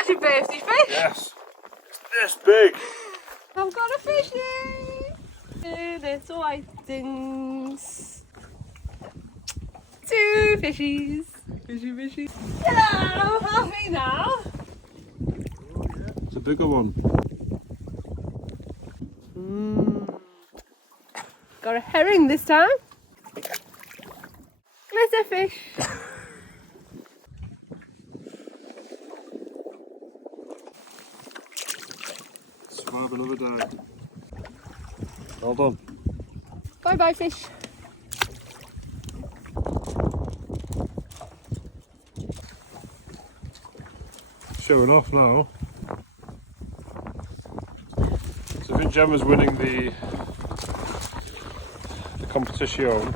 That's your birthday fish? Yes. It's this big. I've got a fishy! Two little white things. Two fishies. Fishy, fishy. Hello! Happy now? It's a bigger one. Got a herring this time. Glitter fish. Survive another day. Well done. Bye bye fish. Showing off now. So I think Gemma's winning the competition.